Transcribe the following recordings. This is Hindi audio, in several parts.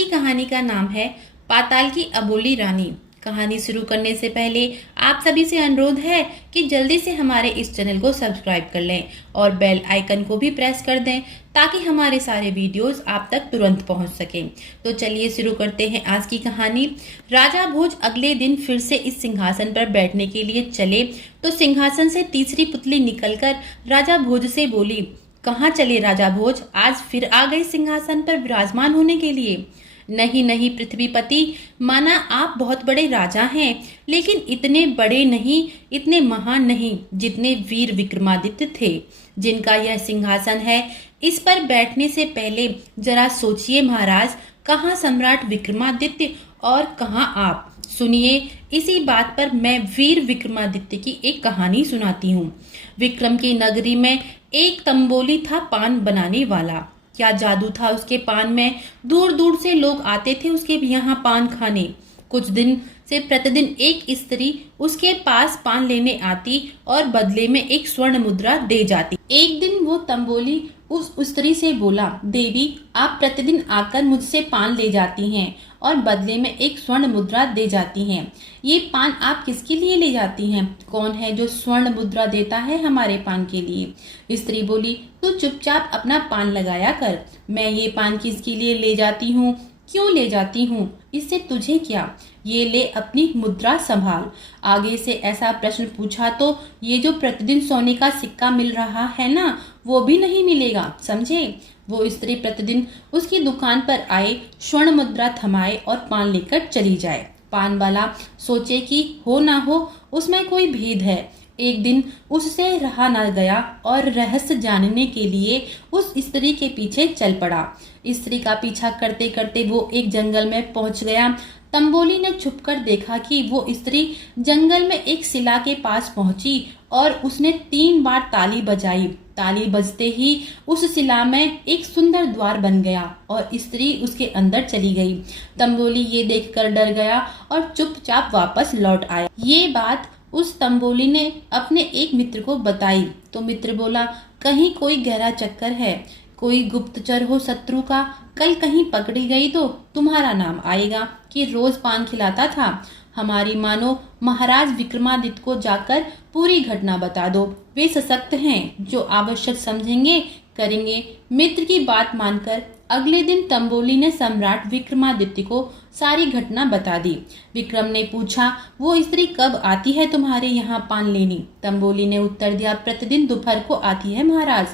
की कहानी का नाम है पाताल की अबोली रानी। कहानी शुरू करने से पहले आप सभी से अनुरोध है कि जल्दी से हमारे इस चैनल को सब्सक्राइब कर लें और बेल आइकन को भी प्रेस कर दें ताकि हमारे सारे वीडियोस आप तक तुरंत पहुंच सकें। तो चलिए शुरू करते हैं आज की कहानी। राजा भोज अगले दिन फिर से इस सिंहासन पर बैठने के लिए चले तो सिंहासन से तीसरी पुतली निकलकर राजा भोज से बोली, कहाँ चले राजा भोज, आज फिर आ गए सिंहासन पर विराजमान होने के लिए? नहीं नहीं पृथ्वीपति, माना आप बहुत बड़े राजा हैं, लेकिन इतने बड़े नहीं, इतने महान नहीं जितने वीर विक्रमादित्य थे जिनका यह सिंहासन है। इस पर बैठने से पहले जरा सोचिए महाराज, कहाँ सम्राट विक्रमादित्य और कहाँ आप। सुनिए, इसी बात पर मैं वीर विक्रमादित्य की एक कहानी सुनाती हूँ। विक्रम की नगरी में एक तंबोली था पान बनाने वाला। क्या जादू था उसके पान में, दूर दूर से लोग आते थे उसके यहाँ पान खाने। कुछ दिन से प्रतिदिन एक स्त्री उसके पास पान लेने आती और बदले में एक स्वर्ण मुद्रा दे जाती। एक दिन वो तंबोली उस स्त्री से बोला, देवी आप प्रतिदिन आकर मुझसे पान ले जाती हैं और बदले में एक स्वर्ण मुद्रा दे जाती हैं। ये पान आप किसके लिए ले जाती हैं? कौन है जो स्वर्ण मुद्रा देता है हमारे पान के लिए? स्त्री बोली, तू चुपचाप अपना पान लगाया कर। मैं ये पान किसके लिए ले जाती हूँ, क्यों ले जाती हूँ, इससे तुझे क्या? ये ले अपनी मुद्रा संभाल। आगे से ऐसा प्रश्न पूछा तो ये जो प्रतिदिन सोने का सिक्का मिल रहा है ना, वो भी नहीं मिलेगा, समझे? वो स्त्री प्रतिदिन उसकी दुकान पर आए, स्वर्ण मुद्रा थमाए और पान लेकर चली जाए। पान वाला सोचे कि हो ना हो उसमें कोई भेद है। एक दिन उससे रहा न गया और रहस्य जानने के लिए उस स्त्री के पीछे चल पड़ा। स्त्री का पीछा करते करते वो एक जंगल में पहुंच गया। तंबोली ने छुपकर देखा कि वो स्त्री जंगल में एक शिला के पास पहुंची और उसने 3 बार ताली बजाई। ताली बजते ही उस शिला में एक सुंदर द्वार बन गया और स्त्री उसके अंदर चली गई। तंबोली ये देखकर डर गया और चुपचाप वापस लौट आया। ये बात उस तंबोली ने अपने एक मित्र को बताई तो मित्र बोला, कहीं कोई गहरा चक्कर है, कोई गुप्तचर हो शत्रु का। कल कहीं पकड़ी गई तो तुम्हारा नाम आएगा कि रोज पान खिलाता था। हमारी मानो महाराज विक्रमादित्य को जाकर पूरी घटना बता दो। वे सशक्त हैं, जो आवश्यक समझेंगे करेंगे। मित्र की बात मानकर अगले दिन तंबोली ने सम्राट विक्रमादित्य को सारी घटना बता दी। विक्रम ने पूछा, वो स्त्री कब आती है तुम्हारे यहाँ पान लेनी? तंबोली ने उत्तर दिया, प्रतिदिन दोपहर को आती है महाराज।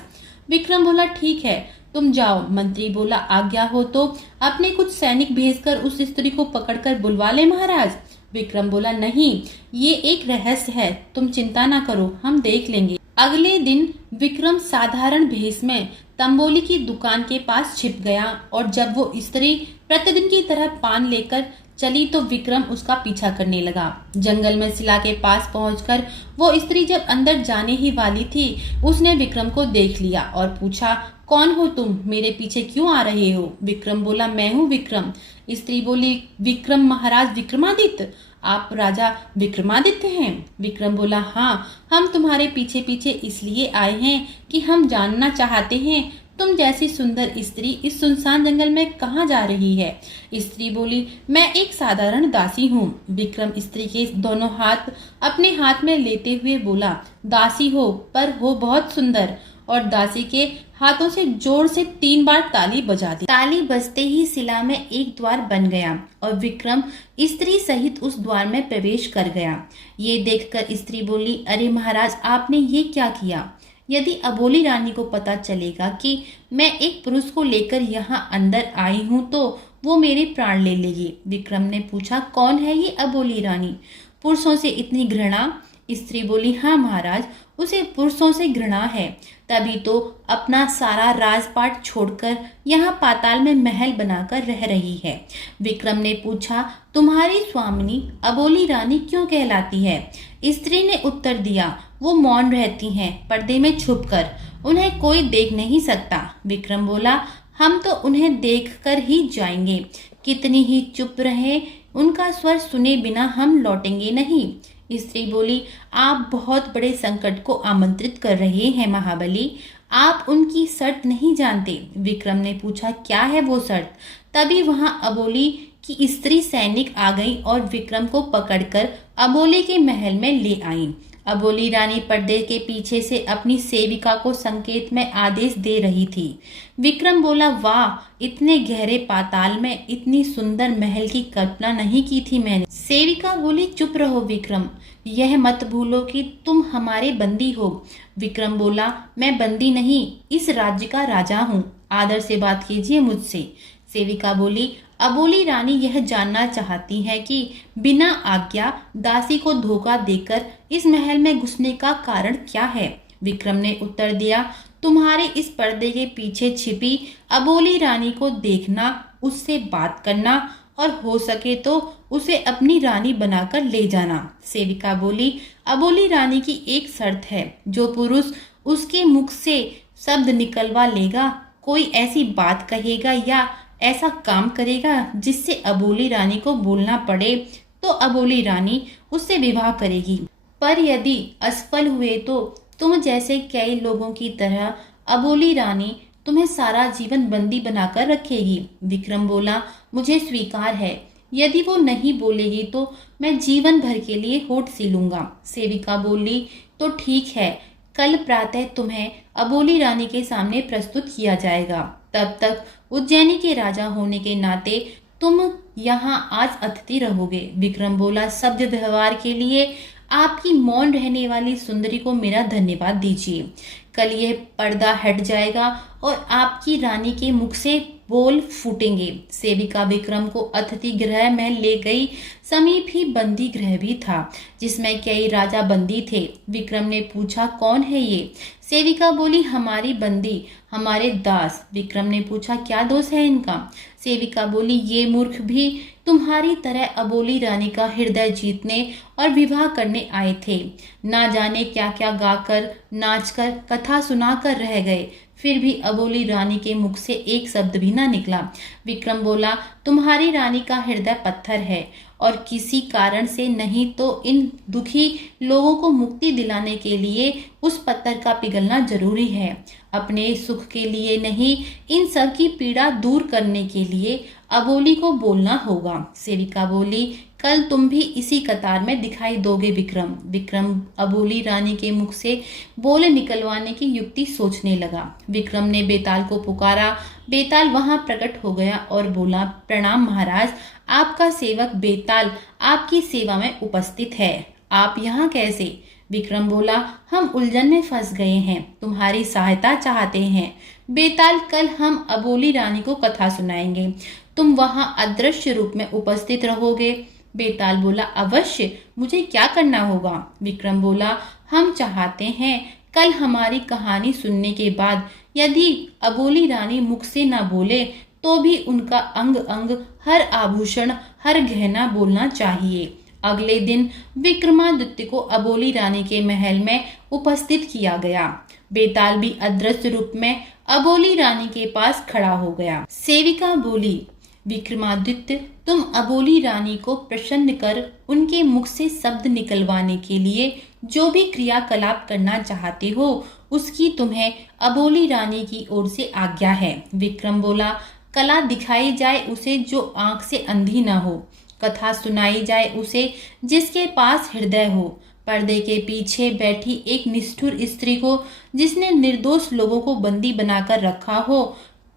विक्रम बोला, ठीक है तुम जाओ। मंत्री बोला, आज्ञा हो तो अपने कुछ सैनिक भेजकर उस स्त्री को पकड़कर बुलवा ले महाराज। विक्रम बोला, नहीं, ये एक रहस्य है, तुम चिंता ना करो, हम देख लेंगे। अगले दिन विक्रम साधारण भेष में तंबोली की दुकान के पास छिप गया और जब वो स्त्री प्रतिदिन की तरह पान लेकर चली तो विक्रम उसका पीछा करने लगा। जंगल में शिला के पास पहुंचकर वो स्त्री जब अंदर जाने ही वाली थी, उसने विक्रम को देख लिया और पूछा, कौन हो तुम, मेरे पीछे क्यों आ रहे हो? विक्रम बोला, मैं हूँ विक्रम। स्त्री बोली, विक्रम महाराज विक्रमादित्य, आप राजा विक्रमादित्य हैं? विक्रम बोला, हाँ, हम तुम्हारे पीछे पीछे इसलिए आए हैं कि हम जानना चाहते हैं तुम जैसी सुंदर स्त्री इस सुनसान जंगल में कहाँ जा रही है? स्त्री बोली, मैं एक साधारण दासी हूँ। विक्रम स्त्री के दोनों हाथ अपने हाथ में लेते हुए बोला, दासी हो पर हो बहुत सुंदर। और दासी के हाथों से जोर से 3 बार ताली बजा दी। ताली बजते ही शिला में एक द्वार बन गया और विक्रम स्त्री सहित उस द्वार में प्रवेश कर गया। ये देखकर स्त्री बोली, अरे महाराज, आपने ये क्या किया? यदि अबोली रानी को पता चलेगा कि मैं एक पुरुष को लेकर यहाँ अंदर आई हूँ तो वो मेरे प्राण ले लेगी। विक्रम ने पूछा, कौन है ये अबोली रानी? पुरुषों से इतनी घृणा? स्त्री बोली, हाँ महाराज, उसे पुरुषों से घृणा है, तभी तो अपना सारा राजपाट छोड़कर यहाँ पाताल में महल बनाकर रह रही है। विक्रम ने पूछा, तुम्हारी स्वामिनी अबोली रानी क्यों कहलाती है? स्त्री ने उत्तर दिया, वो मौन रहती हैं, पर्दे में छुपकर, उन्हें कोई देख नहीं सकता। विक्रम बोला, हम तो उन्हें देखकर ही जाएंगे, कितनी ही चुप रहे, उनका स्वर सुने बिना हम लौटेंगे नहीं। स्त्री बोली, आप बहुत बड़े संकट को आमंत्रित कर रहे हैं महाबली। आप उनकी शर्त नहीं जानते। विक्रम ने पूछा, क्या है वो शर्त? तभी वहां अबोली की स्त्री सैनिक आ गई और विक्रम को पकड़कर अबोली के महल में ले आई। अबोली रानी पर्दे के पीछे से अपनी सेविका को संकेत में आदेश दे रही थी। विक्रम बोला, वाह, इतने गहरे पाताल में इतनी सुंदर महल की कल्पना नहीं की थी मैंने। सेविका बोली, चुप रहो विक्रम, यह मत भूलो कि तुम हमारे बंदी हो। विक्रम बोला, मैं बंदी नहीं, इस राज्य का राजा हूँ, आदर से बात कीजिए मुझसे। सेविका बोली, अबोली रानी यह जानना चाहती है कि बिना आज्ञा दासी को धोखा देकर इस महल में घुसने का कारण क्या है। विक्रम ने उत्तर दिया, तुम्हारे इस पर्दे के पीछे छिपी अबोली रानी को देखना, उससे बात करना और हो सके तो उसे अपनी रानी बनाकर ले जाना। सेविका बोली, अबोली रानी की एक शर्त है, जो पुरुष उसके मुख से शब्द निकलवा लेगा, कोई ऐसी बात कहेगा या ऐसा काम करेगा जिससे अबोली रानी को बोलना पड़े, तो अबोली रानी उससे विवाह करेगी। पर यदि असफल हुए तो तुम जैसे कई लोगों की तरह अबोली रानी तुम्हें सारा जीवन बंदी बनाकर रखेगी। विक्रम बोला, मुझे स्वीकार है, यदि वो नहीं बोलेगी तो मैं जीवन भर के लिए होठ सीलूंगा। सेविका बोली, तो ठीक है, कल प्रातः तुम्हें अबोली रानी के सामने प्रस्तुत किया जाएगा। तब तक उज्जैनी के राजा होने के नाते तुम यहाँ आज अतिथि रहोगे। विक्रम बोला, शब्द व्यवहार के लिए आपकी मौन रहने वाली सुंदरी को मेरा धन्यवाद दीजिए। कल यह पर्दा हट जाएगा और आपकी रानी के मुख से बोल फूटेंगे। सेविका विक्रम को अतिथि गृह में ले गई। समीप ही बंदी गृह भी था, जिसमें कई राजा बंदी थे। विक्रम ने पूछा, कौन है ये? सेविका बोली, हमारी बंदी, हमारे दास। विक्रम ने पूछा, क्या दोष है इनका? सेविका बोली, ये मूर्ख भी तुम्हारी तरह अबोली रानी का हृदय जीतने और विवाह करने आए थे। ना जाने क्या क्या गाकर, नाचकर, कथा सुनाकर रह गए, फिर भी अबोली रानी के मुख से एक शब्द भी ना निकला। विक्रम बोला, तुम्हारी रानी का हृदय पत्थर है और किसी कारण से नहीं तो इन दुखी लोगों को मुक्ति दिलाने के लिए उस पत्थर का पिघलना जरूरी है। अपने सुख के लिए नहीं, इन सब की पीड़ा दूर करने के लिए अबोली को बोलना होगा। सेविका बोली, कल तुम भी इसी कतार में दिखाई दोगे विक्रम। विक्रम अबोली रानी के मुख से बोले निकलवाने की युक्ति सोचने लगा। विक्रम ने बेताल को पुकारा। बेताल वहां प्रकट हो गया और बोला, प्रणाम महाराज, आपका सेवक बेताल आपकी सेवा में उपस्थित है। आप यहाँ कैसे? विक्रम बोला, हम उलझन में फंस गए हैं, तुम्हारी सहायता चाहते हैं। बेताल, कल हम अबोली रानी को कथा सुनाएंगे, तुम वहां अदृश्य रूप में उपस्थित रहोगे। बेताल बोला, अवश्य, मुझे क्या करना होगा? विक्रम बोला, हम चाहते हैं कल हमारी कहानी सुनने के बाद यदि अबोली रानी मुख से न बोले तो भी उनका अंग अंग, हर आभूषण, हर गहना बोलना चाहिए। अगले दिन विक्रमादित्य को अबोली रानी के महल में उपस्थित किया गया। बेताल भी अदृश्य रूप में अबोली रानी के पास खड़ा हो गया। सेविका बोली, विक्रमादित्य, तुम अबोली रानी को प्रसन्न कर उनके मुख से शब्द निकलवाने के लिए जो भी क्रियाकलाप करना चाहते हो, उसकी तुम्हें अबोली रानी की ओर से आज्ञा है। विक्रम बोला, कला दिखाई जाए उसे जो आंख से अंधी न हो, कथा सुनाई जाए उसे जिसके पास हृदय हो, पर्दे के पीछे बैठी एक निष्ठुर स्त्री को जिसने निर्दोष लोगों को बंदी बनाकर रखा हो,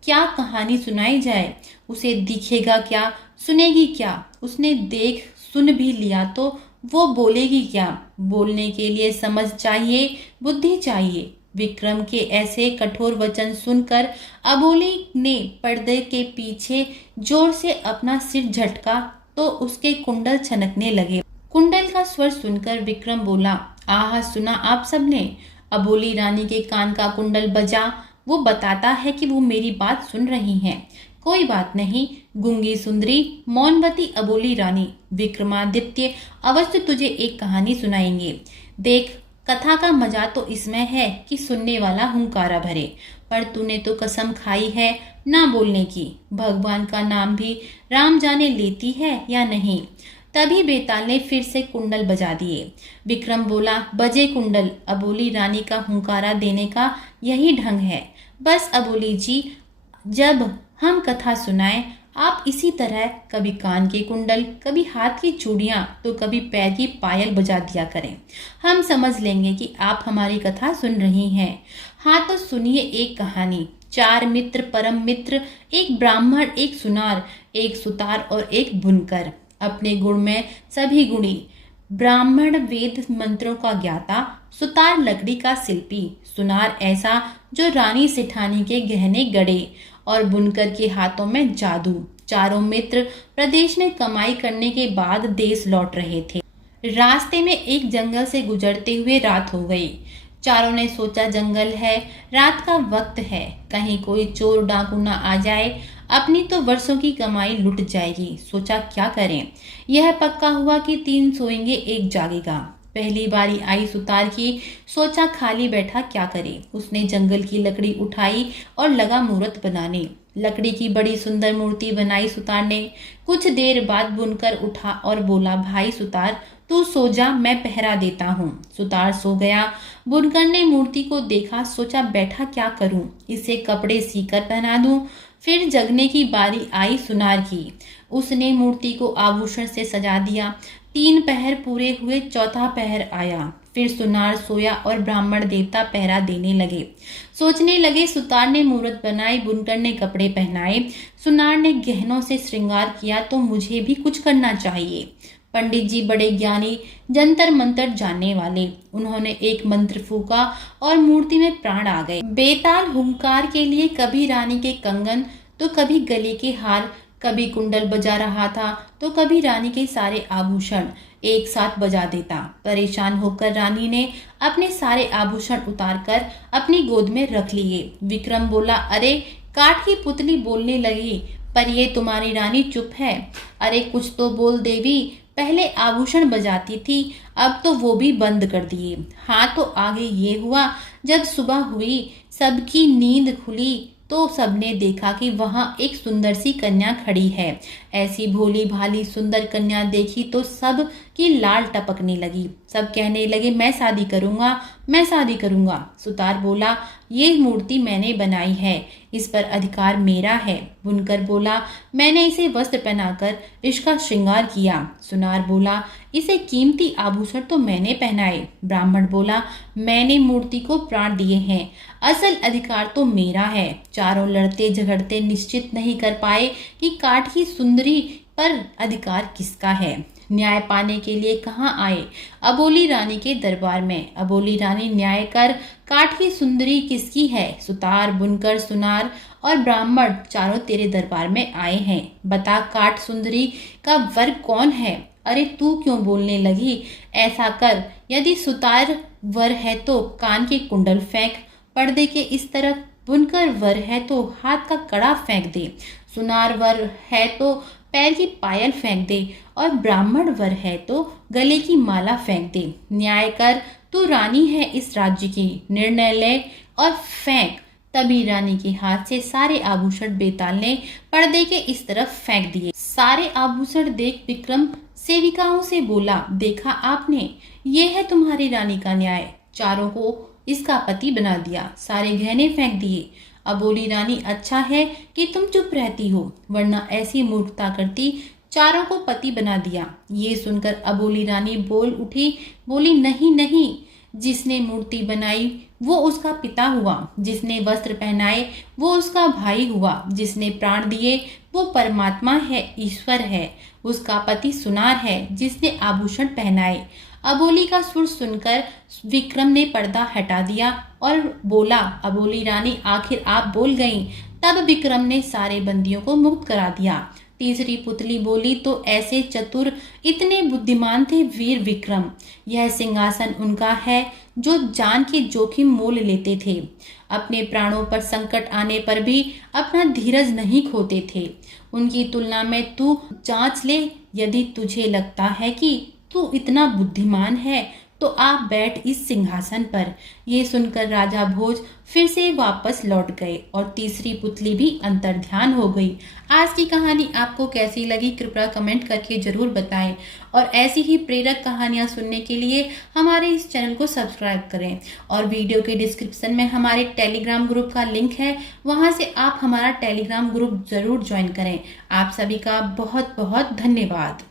क्या कहानी सुनाई जाए। उसे दिखेगा क्या, सुनेगी क्या? उसने देख सुन भी लिया तो वो बोलेगी क्या? बोलने के लिए समझ चाहिए, बुद्धि चाहिए। विक्रम के ऐसे कठोर वचन सुनकर अबोली ने पर्दे के पीछे जोर से अपना सिर झटका तो उसके कुंडल छनकने लगे। कुंडल का स्वर सुनकर विक्रम बोला, आहा, सुना आप सबने? अबोली रानी के कान का कुंडल बजा। वो बताता है कि वो मेरी बात सुन रही हैं। कोई बात नहीं, गूंगी सुंदरी, मौनवती अबोली रानी, विक्रमादित्य अवश्य तुझे एक कहानी सुनाएंगे। देख, कथा का मजा तो इसमें है कि सुनने वाला हुंकारा भरे, पर तूने तो कसम खाई है ना बोलने की। भगवान का नाम भी राम जाने लेती है या नहीं। तभी बेताल ने फिर से कुंडल बजा दिए। विक्रम बोला, बजे कुंडल, अबोली रानी का हुंकारा देने का यही ढंग है। बस अबोली जी, जब हम कथा सुनाएं आप इसी तरह कभी कान के कुंडल, कभी हाथ की चूड़ियां, तो कभी पैर की पायल बजा दिया करें। हम समझ लेंगे कि आप हमारी कथा सुन रही हैं। हाँ तो सुनिए एक कहानी। 4 मित्र, परम मित्र, एक ब्राह्मण, एक सुनार, एक सुतार और एक बुनकर। अपने गुण में सभी गुणी। ब्राह्मण वेद मंत्रों का ज्ञाता, सुतार लकड़ी का शिल्पी, सुनार ऐसा जो रानी सेठानी के गहने गढ़े, और बुनकर के हाथों में जादू। चारों मित्र प्रदेश में कमाई करने के बाद देश लौट रहे थे। रास्ते में एक जंगल से गुजरते हुए रात हो गई। चारों ने सोचा, जंगल है, रात का वक्त है, कहीं कोई चोर डाकू ना आ जाए, अपनी तो वर्षों की कमाई लुट जाएगी। सोचा क्या करें। यह पक्का हुआ कि 3 सोएंगे, एक जागेगा। पहली बारी आई सुतार की। सोचा खाली बैठा क्या करे। उसने जंगल की लकड़ी उठाई और लगा मूर्त बनाने। लकड़ी की बड़ी सुंदर मूर्ति बनाई सुतार ने। कुछ देर बाद बुनकर उठा और बोला, भाई सुतार तू सो जा, मैं पहरा देता हूँ। सुतार सो गया। बुनकर ने मूर्ति को देखा, सोचा बैठा क्या करूं, इसे कपड़े सीकर पहना दूं। फिर जगने की बारी आई सुनार की। उसने मूर्ति को आभूषण से सजा दिया। 3 पहर पूरे हुए, चौथा पहर आया। फिर सुनार सोया और ब्राह्मण देवता पहरा देने लगे। सोचने लगे, सुतार ने मूर्त बनाई, बुनकर ने कपड़े पहनाए, सुनार ने गहनों से श्रृंगार किया, तो मुझे भी कुछ करना चाहिए। पंडित जी बड़े ज्ञानी, जंतर मंतर जानने वाले, उन्होंने एक मंत्र फूका और मूर्ति में प्राण आ गए। बेताल हुंकार के लिए कभी रानी के कंगन, तो कभी गले के हार, कभी कुंडल बजा रहा था, तो कभी रानी के सारे आभूषण एक साथ बजा देता। परेशान होकर रानी ने अपने सारे आभूषण उतारकर अपनी गोद में रख लिए। विक्रम बोला, अरे काठ की पुतली बोलने लगी, पर ये तुम्हारी रानी चुप है। अरे कुछ तो बोल देवी, पहले आभूषण बजाती थी, अब तो वो भी बंद कर दिए। हाँ तो आगे ये हुआ, जब सुबह हुई, सबकी नींद खुली, तो सबने देखा कि वहां एक सुंदर सी कन्या खड़ी है। ऐसी भोली भाली सुंदर कन्या देखी तो सब की लाल टपकने लगी। सब कहने लगे, मैं शादी करूंगा, मैं शादी करूंगा। सुतार बोला, ये मूर्ति मैंने बनाई है, इस पर अधिकार मेरा है। बुनकर बोला, मैंने इसे वस्त्र पहनाकर इसका श्रृंगार किया। सुनार बोला, इसे कीमती आभूषण तो मैंने पहनाए। ब्राह्मण बोला, मैंने मूर्ति को प्राण दिए हैं, असल अधिकार तो मेरा है। चारों लड़ते झगड़ते निश्चित नहीं कर पाए कि काठ की सुंदरी पर अधिकार किसका है। न्याय पाने के लिए कहाँ आए? अबोली रानी के दरबार में। अबोली रानी, न्याय कर, काठ की सुंदरी किसकी है? सुतार, बुनकर, सुनार और ब्राह्मण चारों तेरे दरबार में आए हैं। बता, काठ सुंदरी का वर कौन है? अरे तू क्यों बोलने लगी? ऐसा कर, यदि सुतार वर है तो कान के कुंडल फेंक पर्दे के इस तरफ, बुनकर वर है तो हाथ का कड़ा फेंक दे, सुनार वर है तो पैर की पायल फेंक दे, और ब्राह्मण वर है तो गले की माला फेंक दे। न्याय कर, तू रानी है इस राज्य की, निर्णय ले और फेंक। तभी रानी के हाथ से सारे आभूषण बेताल ने पर्दे के इस तरफ फेंक दिए। सारे आभूषण देख विक्रम सेविकाओं से बोला, देखा आपने, ये है तुम्हारी रानी का न्याय। चारों को इसका पति बना दिया, सारे गहने फेंक दिए। अबोली रानी, अच्छा है कि तुम चुप रहती हो, वरना ऐसी मूर्खता करती, चारों को पति बना दिया। ये सुनकर अबोली रानी बोल उठी, बोली, नहीं नहीं, जिसने मूर्ति बनाई वो उसका पिता हुआ, जिसने वस्त्र पहनाए वो उसका भाई हुआ, जिसने प्राण दिए वो परमात्मा है, ईश्वर है, उसका पति सुनार है, जिसने आभूषण पहनाए। अबोली का सुर सुनकर विक्रम ने पर्दा हटा दिया और बोला, अबोली रानी, आखिर आप बोल गईं। तब विक्रम ने सारे बंदियों को मुक्त करा दिया। तीसरी पुतली बोली, तो ऐसे चतुर, इतने बुद्धिमान थे वीर विक्रम। यह सिंहासन उनका है जो जान के जोखिम मोल लेते थे। अपने प्राणों पर संकट आने पर भी अपना धीरज नहीं खोते थे। उनकी तुलना में तू जांच ले, यदि तुझे लगता है कि तू इतना बुद्धिमान है तो आप बैठ इस सिंहासन पर। ये सुनकर राजा भोज फिर से वापस लौट गए और तीसरी पुतली भी अंतर्ध्यान हो गई। आज की कहानी आपको कैसी लगी कृपया कमेंट करके जरूर बताएं और ऐसी ही प्रेरक कहानियां सुनने के लिए हमारे इस चैनल को सब्सक्राइब करें। और वीडियो के डिस्क्रिप्शन में हमारे टेलीग्राम ग्रुप का लिंक है, वहां से आप हमारा टेलीग्राम ग्रुप जरूर ज्वाइन करें। आप सभी का बहुत बहुत धन्यवाद।